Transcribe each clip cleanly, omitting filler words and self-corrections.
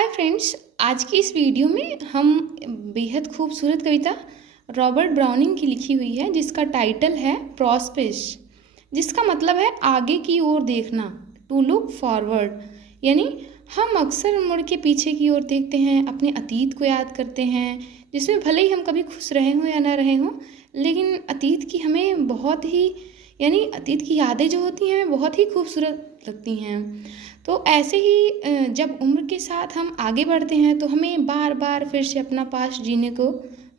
Hi friends, आज की इस वीडियो में हम बेहद खूबसूरत कविता रॉबर्ट ब्राउनिंग की लिखी हुई है जिसका टाइटल है प्रॉस्पेस, जिसका मतलब है आगे की ओर देखना, टू लुक फॉरवर्ड। यानी हम अक्सर मुड़ के पीछे की ओर देखते हैं, अपने अतीत को याद करते हैं, जिसमें भले ही हम कभी खुश रहे हों या ना रहे हों, लेकिन अतीत की हमें बहुत ही अतीत की यादें जो होती हैं बहुत ही खूबसूरत लगती हैं। तो ऐसे ही जब उम्र के साथ हम आगे बढ़ते हैं तो हमें बार बार फिर से अपना पास्ट जीने को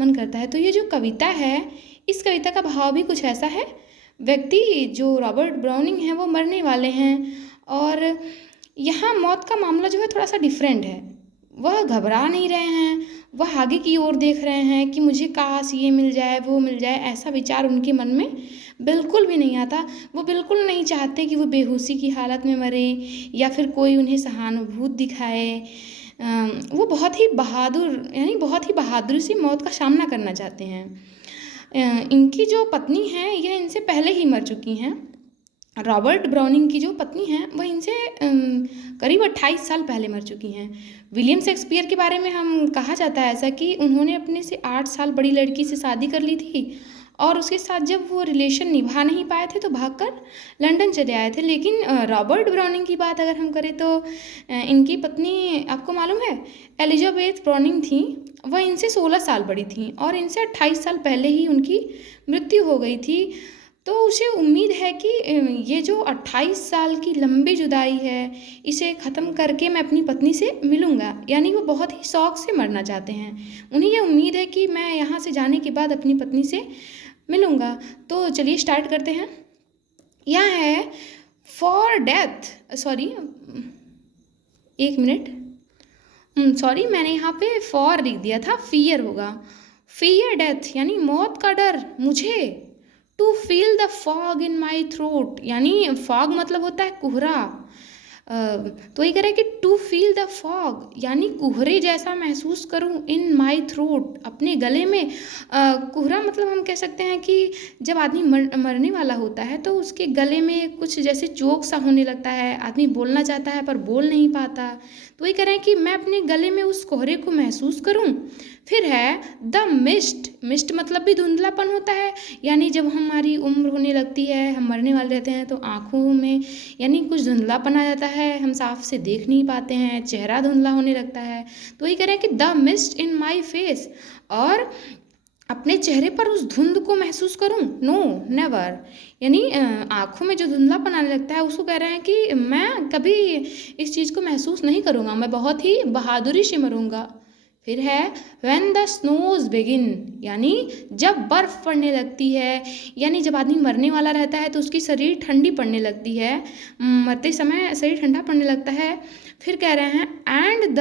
मन करता है। तो ये जो कविता है, इस कविता का भाव भी कुछ ऐसा है। व्यक्ति जो रॉबर्ट ब्राउनिंग है वो मरने वाले हैं और यहाँ मौत का मामला जो है थोड़ा सा डिफरेंट है। वह घबरा नहीं रहे हैं, वह आगे की ओर देख रहे हैं कि मुझे काश ये मिल जाए वो मिल जाए, ऐसा विचार उनके मन में बिल्कुल भी नहीं आता। वो बिल्कुल नहीं चाहते कि वो बेहोशी की हालत में मरे या फिर कोई उन्हें सहानुभूति दिखाए। वो बहुत ही बहुत ही बहादुरी से मौत का सामना करना चाहते हैं। इनकी जो पत्नी है यह इनसे पहले ही मर चुकी हैं। रॉबर्ट ब्राउनिंग की जो पत्नी हैं वह इनसे करीब 28 साल पहले मर चुकी हैं। विलियम शेक्सपियर के बारे में हम कहा जाता है ऐसा कि उन्होंने अपने से 8 साल बड़ी लड़की से शादी कर ली थी और उसके साथ जब वो रिलेशन निभा नहीं पाए थे तो भागकर लंदन चले आए थे। लेकिन रॉबर्ट ब्राउनिंग की बात अगर हम करें तो इनकी पत्नी आपको मालूम है एलिजाबेथ ब्राउनिंग थी। वह इनसे 16 साल बड़ी थी और इनसे 28 साल पहले ही उनकी मृत्यु हो गई थी। तो उसे उम्मीद है कि ये जो 28 साल की लंबी जुदाई है इसे ख़त्म करके मैं अपनी पत्नी से मिलूँगा। यानी वो बहुत ही शौक़ से मरना चाहते हैं। उन्हें ये उम्मीद है कि मैं यहाँ से जाने के बाद अपनी पत्नी से मिलूँगा। तो चलिए स्टार्ट करते हैं। यह है फॉर डेथ, सॉरी एक मिनट, सॉरी मैंने यहाँ पे फॉर लिख दिया था, फियर होगा। फियर डेथ यानी मौत का डर मुझे। To feel the fog in my throat, यानी फॉग मतलब होता है कोहरा। तो ये कह रहा है कि टू फील द फॉग यानी कोहरे जैसा महसूस करूं इन माई थ्रोट, अपने गले में। कोहरा मतलब हम कह सकते हैं कि जब आदमी मरने वाला होता है तो उसके गले में कुछ जैसे चोक सा होने लगता है, आदमी बोलना चाहता है पर बोल नहीं पाता। तो ये कह रहे हैं कि मैं अपने गले में उस कोहरे को महसूस करूं। फिर है द मिस्ट, मिस्ट मतलब भी धुंधलापन होता है। यानी जब हमारी उम्र होने लगती है, हम मरने वाले रहते हैं तो आँखों में यानी कुछ धुंधलापन आ जाता है, हम साफ से देख नहीं पाते हैं, चेहरा धुंधला होने लगता है। तो ये कह रहे हैं कि the mist in my face, और अपने चेहरे पर उस धुंध को महसूस करूं। नो नेवर, यानी आँखों में जो धुंधलापन आने लगता है उसको कह रहे हैं कि मैं कभी इस चीज़ को महसूस नहीं करूँगा, मैं बहुत ही बहादुरी से मरूँगा। फिर है व्हेन द स्नोज बिगिन, यानी जब बर्फ़ पड़ने लगती है, यानी जब आदमी मरने वाला रहता है तो उसकी शरीर ठंडी पड़ने लगती है, मरते समय शरीर ठंडा पड़ने लगता है। फिर कह रहे हैं and the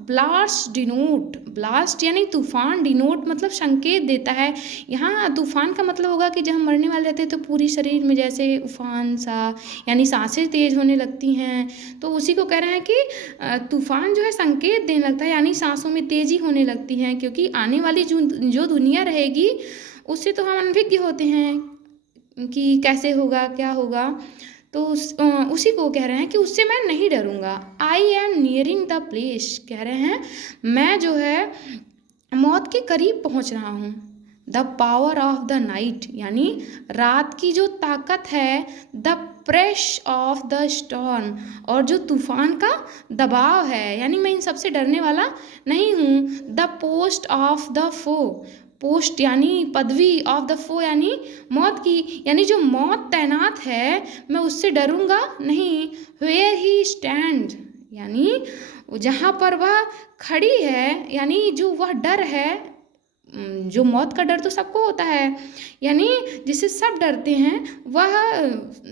blast denote, blast यानी तूफान, डिनोट मतलब संकेत देता है। यहाँ तूफान का मतलब होगा कि जब हम मरने वाले रहते हैं तो पूरी शरीर में जैसे उफान सा, यानी सांसें तेज होने लगती हैं। तो उसी को कह रहे हैं कि तूफान जो है संकेत देने लगता है, यानी सांसों में तेजी होने लगती है, क्योंकि आने वाली जो दुनिया रहेगी उससे तो हम अनभिज्ञ होते हैं कि कैसे होगा क्या होगा। तो उसी को कह रहे हैं कि उससे मैं नहीं डरूंगा। I am nearing the place, कह रहे हैं मैं जो है मौत के करीब पहुंच रहा हूँ। The power of the night, यानी रात की जो ताकत है, द प्रेश ऑफ द स्टॉर्म, और जो तूफान का दबाव है, यानी मैं इन सबसे डरने वाला नहीं हूँ। The post of the foe, post यानी पदवी, ऑफ द फो यानी मौत की, यानी जो मौत तैनात है मैं उससे डरूंगा नहीं। वेयर ही स्टैंड, यानी जहाँ पर वह खड़ी है, यानी जो वह डर है, जो मौत का डर तो सबको होता है, यानी जिससे सब डरते हैं, वह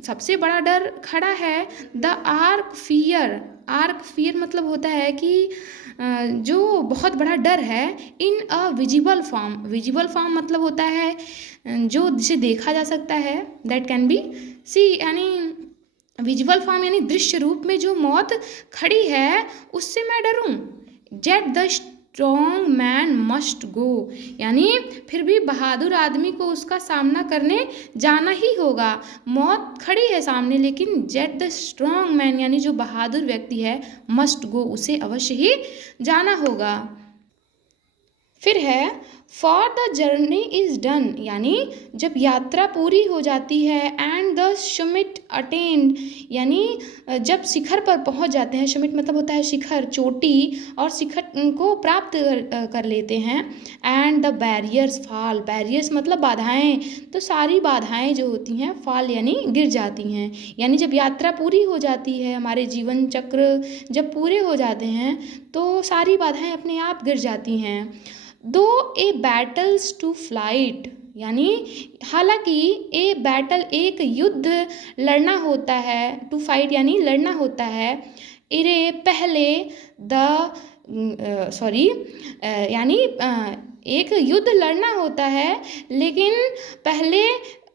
सबसे बड़ा डर खड़ा है। The arch fear, arch fear मतलब होता है कि जो बहुत बड़ा डर है। In a visible form, visible form मतलब होता है जो जिसे देखा जा सकता है, दैट कैन बी सी, यानी विजुअल फॉर्म यानी दृश्य रूप में जो मौत खड़ी है उससे मैं डरूं। Yet the strong man must go, यानी फिर भी बहादुर आदमी को उसका सामना करने जाना ही होगा। मौत खड़ी है सामने, लेकिन जेट द स्ट्रॉन्ग मैन यानी जो बहादुर व्यक्ति है मस्ट गो, उसे अवश्य ही जाना होगा। फिर है for the journey is done, यानी जब यात्रा पूरी हो जाती है, एंड द समिट अटेंड, यानी जब शिखर पर पहुंच जाते हैं। समिट मतलब होता है शिखर, चोटी, और शिखर को प्राप्त कर लेते हैं। And the barriers fall, barriers मतलब बाधाएं, तो सारी बाधाएं जो होती हैं फॉल यानी गिर जाती हैं। यानी जब यात्रा पूरी हो जाती है, हमारे जीवन चक्र जब पूरे हो जाते हैं तो सारी बाधाएं अपने आप गिर जाती हैं। दो ए बैटल्स टू फ्लाइट, यानी हालांकि ए बैटल एक युद्ध लड़ना होता है, टू फाइट यानी लड़ना होता है, इरे पहले द यानी एक युद्ध लड़ना होता है, लेकिन पहले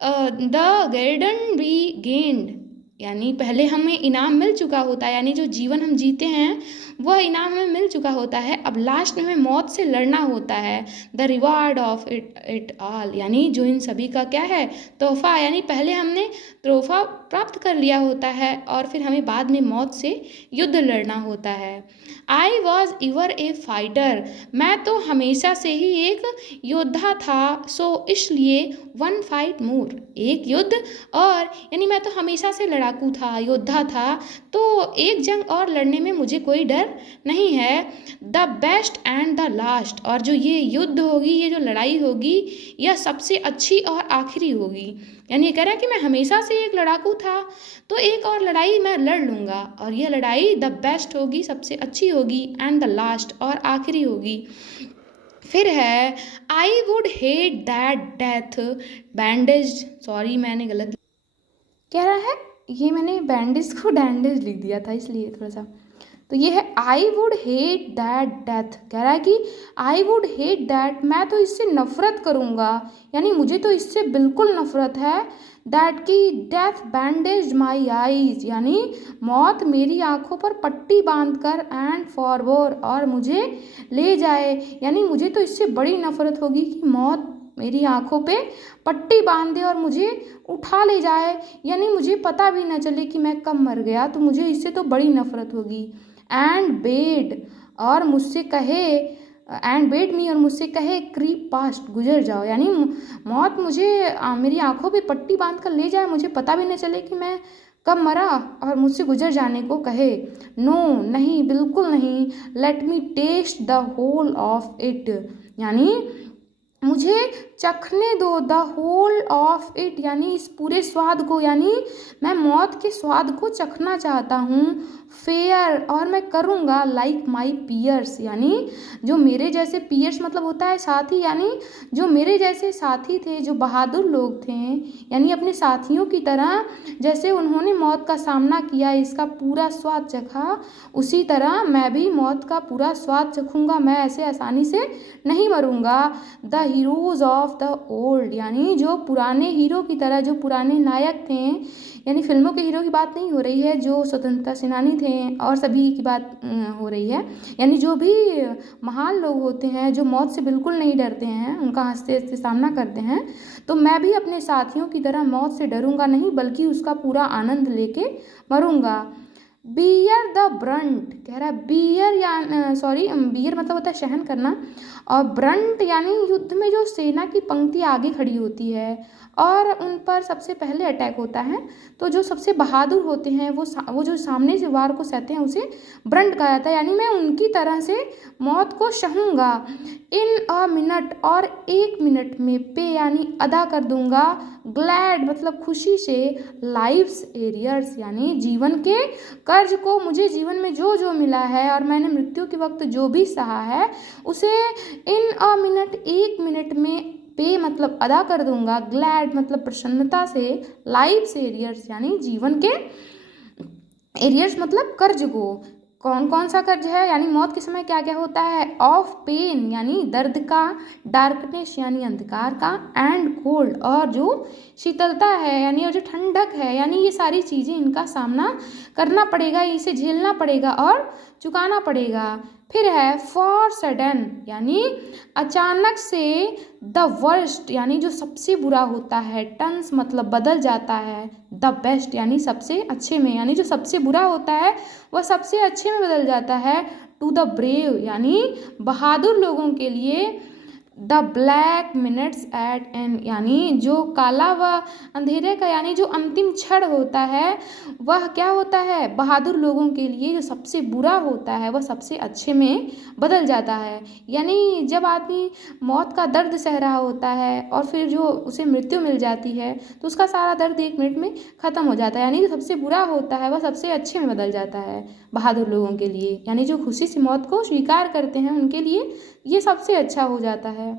द गार्डन बी गेंड, यानी पहले हमें इनाम मिल चुका होता है, यानी जो जीवन हम जीते हैं वह इनाम हमें मिल चुका होता है। अब लास्ट में हमें मौत से लड़ना होता है। The reward of it all, यानी जो इन सभी का क्या है, तोहफा, यानी पहले हमने तोहफा प्राप्त कर लिया होता है और फिर हमें बाद में मौत से युद्ध लड़ना होता है। आई वॉज इवर ए फाइटर, मैं तो हमेशा से ही एक योद्धा था, सो इसलिए वन फाइट मोर, एक युद्ध और, यानी मैं तो हमेशा से लड़ाकू था, योद्धा था, तो एक जंग और लड़ने में मुझे कोई डर नहीं है। The best and the last, और जो ये युद्ध होगी, ये जो लड़ाई होगी, यह सबसे अच्छी और आखिरी होगी। यानी ये कह रहा है कि मैं हमेशा से एक लड़ाकू था, तो एक और लड़ाई मैं लड़ लूँगा, और यह लड़ाई द बेस्ट होगी, सबसे अच्छी होगी, एंड द लास्ट और आखिरी होगी। फिर है I would hate that death bandage, sorry मैंने गलत कह रहा है, ये मैंने बैंडेज को डैंडेज लिख दिया था, इसलिए थोड़ा सा, तो ये है I would hate that death, कह रहा है कि आई वुड हेट दैट, मैं तो इससे नफरत करूँगा, यानी मुझे तो इससे बिल्कुल नफरत है। दैट की डेथ बैंडेज माई आईज, यानी मौत मेरी आँखों पर पट्टी बांधकर एंड फॉरवर्ड, और मुझे ले जाए, यानी मुझे तो इससे बड़ी नफरत होगी कि मौत मेरी आँखों पे पट्टी बांध दे और मुझे उठा ले जाए, यानी मुझे पता भी न चले कि मैं कब मर गया, तो मुझे इससे तो बड़ी नफरत होगी। एंड बेड, और मुझसे कहे, एंड बेड मी, और मुझसे कहे क्रीप पास्ट, गुजर जाओ, यानी मौत मुझे मेरी आंखों पे पट्टी बांध कर ले जाए, मुझे पता भी न चले कि मैं कब मरा, और मुझसे गुजर जाने को कहे। नो, नहीं, बिल्कुल नहीं। Let me taste the whole of it, यानी मुझे चखने दो द होल ऑफ इट, यानी इस पूरे स्वाद को, यानी मैं मौत के स्वाद को चखना चाहता हूँ। फेयर, और मैं करूँगा लाइक माई पियर्स, यानी जो मेरे जैसे, पियर्स मतलब होता है साथी, यानी जो मेरे जैसे साथी थे, जो बहादुर लोग थे, यानी अपने साथियों की तरह, जैसे उन्होंने मौत का सामना किया, इसका पूरा स्वाद चखा, उसी तरह मैं भी मौत का पूरा स्वाद चखूँगा, मैं ऐसे आसानी से नहीं मरूँगा। The heroes of the old, यानी जो पुराने हीरो की तरह, जो पुराने नायक थे, यानी फिल्मों के हीरो की बात नहीं हो रही है, जो स्वतंत्रता सेनानी थे और सभी की बात हो रही है, यानी जो भी महान लोग होते हैं, जो मौत से बिल्कुल नहीं डरते हैं, उनका हंसते हंसते सामना करते हैं, तो मैं भी अपने साथियों की तरह मौत से डरूंगा नहीं, बल्कि उसका पूरा आनंद लेके मरूंगा। बियर द ब्रंट, कह रहा है बियर, या बियर मतलब होता है सहन करना, और ब्रंट यानी युद्ध में जो सेना की पंक्ति आगे खड़ी होती है और उन पर सबसे पहले अटैक होता है, तो जो सबसे बहादुर होते हैं वो जो सामने से वार को सहते हैं, उसे ब्रंट कहा जाता है, यानी मैं उनकी तरह से मौत को सहूँगा। इन अ मिनट, और एक मिनट में, पे यानी अदा कर दूंगा, ग्लैड मतलब खुशी से, लाइफ्स एरियर्स यानी जीवन के कर्ज को, मुझे जीवन में जो जो मिला है और मैंने मृत्यु के वक्त जो भी सहा है, उसे इन अ मिनट, एक मिनट में, पे मतलब अदा कर दूंगा, ग्लैड मतलब प्रसन्नता से, लाइफ्स एरियर्स यानी जीवन के, एरियर्स मतलब कर्ज को, कौन कौन सा कर्ज है, यानी मौत के समय क्या क्या होता है, ऑफ पेन यानी दर्द का, डार्कनेस यानी अंधकार का, एंड कोल्ड और जो शीतलता है, यानी और जो ठंडक है, यानी ये सारी चीज़ें, इनका सामना करना पड़ेगा, इसे झेलना पड़ेगा, और चुकाना पड़ेगा। फिर है फॉर सडन यानी अचानक से, द वर्स्ट यानी जो सबसे बुरा होता है, टर्न्स मतलब बदल जाता है, द बेस्ट यानी सबसे अच्छे में, यानी जो सबसे बुरा होता है वह सबसे अच्छे में बदल जाता है, टू द ब्रेव यानी बहादुर लोगों के लिए, the black minutes at end यानी जो काला व अंधेरे का यानी जो अंतिम क्षण होता है वह क्या होता है, बहादुर लोगों के लिए जो सबसे बुरा होता है वह सबसे अच्छे में बदल जाता है। यानी जब आदमी मौत का दर्द सह रहा होता है और फिर जो उसे मृत्यु मिल जाती है तो उसका सारा दर्द 1 मिनट में ख़त्म हो जाता है, यानी जो सबसे बुरा होता है वह सबसे अच्छे में बदल जाता है बहादुर लोगों के लिए, यानी जो खुशी से मौत को स्वीकार करते हैं उनके लिए ये सबसे अच्छा हो जाता है।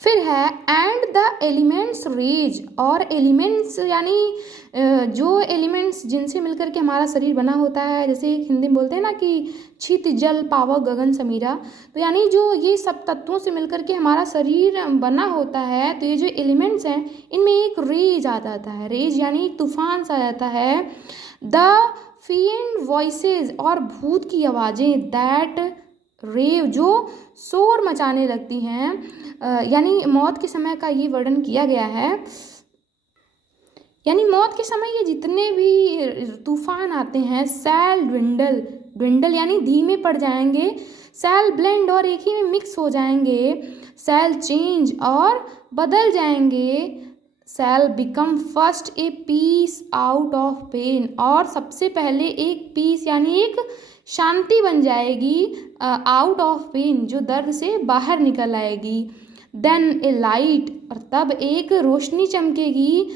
फिर है एंड द एलिमेंट्स रेज, और एलिमेंट्स यानी जो एलिमेंट्स जिनसे मिलकर के हमारा शरीर बना होता है, जैसे हिंदी में बोलते हैं ना कि छित जल पावक गगन समीरा, तो यानी जो ये सब तत्वों से मिलकर के हमारा शरीर बना होता है, तो ये जो एलिमेंट्स हैं इनमें एक रेज आ जाता है, रेज यानी तूफान सा आ जाता है, द फीएंड वॉइसेस और भूत की आवाज़ें, दैट रेव जो शोर मचाने लगती हैं, यानी मौत के समय का ये वर्णन किया गया है, यानी मौत के समय ये जितने भी तूफान आते हैं, सैल ड्विंडल, ड्विंडल यानी धीमे पड़ जाएंगे, सैल ब्लेंड और एक ही में मिक्स हो जाएंगे, सैल चेंज और बदल जाएंगे, shall become first a peace out of pain और सबसे पहले एक पीस यानी एक शांति बन जाएगी, आउट ऑफ पेन जो दर्द से बाहर निकल आएगी, देन ए लाइट और तब एक रोशनी चमकेगी,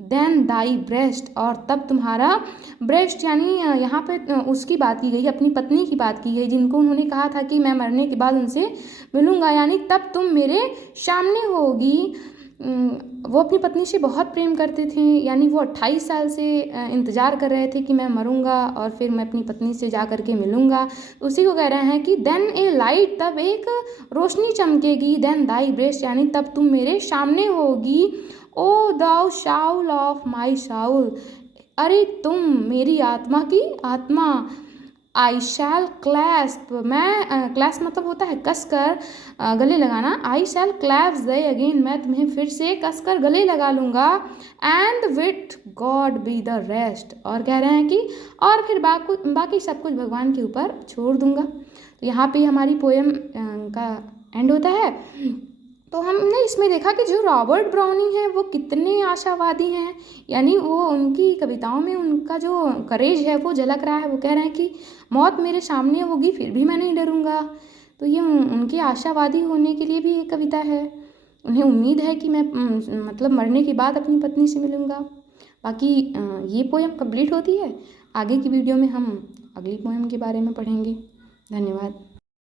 देन दाई ब्रेस्ट और तब तुम्हारा ब्रेस्ट, यानी यहाँ पे उसकी बात की गई, अपनी पत्नी की बात की गई जिनको उन्होंने कहा था कि मैं मरने के बाद उनसे मिलूँगा, यानी तब तुम मेरे सामने होगी। वो अपनी पत्नी से बहुत प्रेम करते थे, यानी वो 28 साल से इंतज़ार कर रहे थे कि मैं मरूंगा और फिर मैं अपनी पत्नी से जा कर के मिलूँगा, उसी को कह रहे हैं कि देन ए लाइट तब एक रोशनी चमकेगी, देन दाई ब्रेस्ट यानी तब तुम मेरे सामने होगी, ओ दाउ शाउल ऑफ माई शाउल, अरे तुम मेरी आत्मा की आत्मा, आई शैल क्लैस्प, मैं क्लैस्प मतलब होता है कसकर गले लगाना, आई शैल क्लैप्स दे अगेन, मैं तुम्हें फिर से कसकर गले लगा लूँगा, and with God be the rest, और कह रहे हैं कि और फिर बाकी सब कुछ भगवान के ऊपर छोड़ दूँगा। तो यहाँ पे हमारी पोएम का एंड होता है। तो हमने इसमें देखा कि जो रॉबर्ट ब्राउनिंग है वो कितने आशावादी हैं, यानी वो उनकी कविताओं में उनका जो करेज है वो झलक रहा है। वो कह रहे हैं कि मौत मेरे सामने होगी फिर भी मैं नहीं डरूंगा। तो ये उनके आशावादी होने के लिए भी एक कविता है। उन्हें उम्मीद है कि मैं मतलब मरने के बाद अपनी पत्नी से मिलूँगा। बाकी ये पोएम कंप्लीट होती है। आगे की वीडियो में हम अगली पोएम के बारे में पढ़ेंगे। धन्यवाद।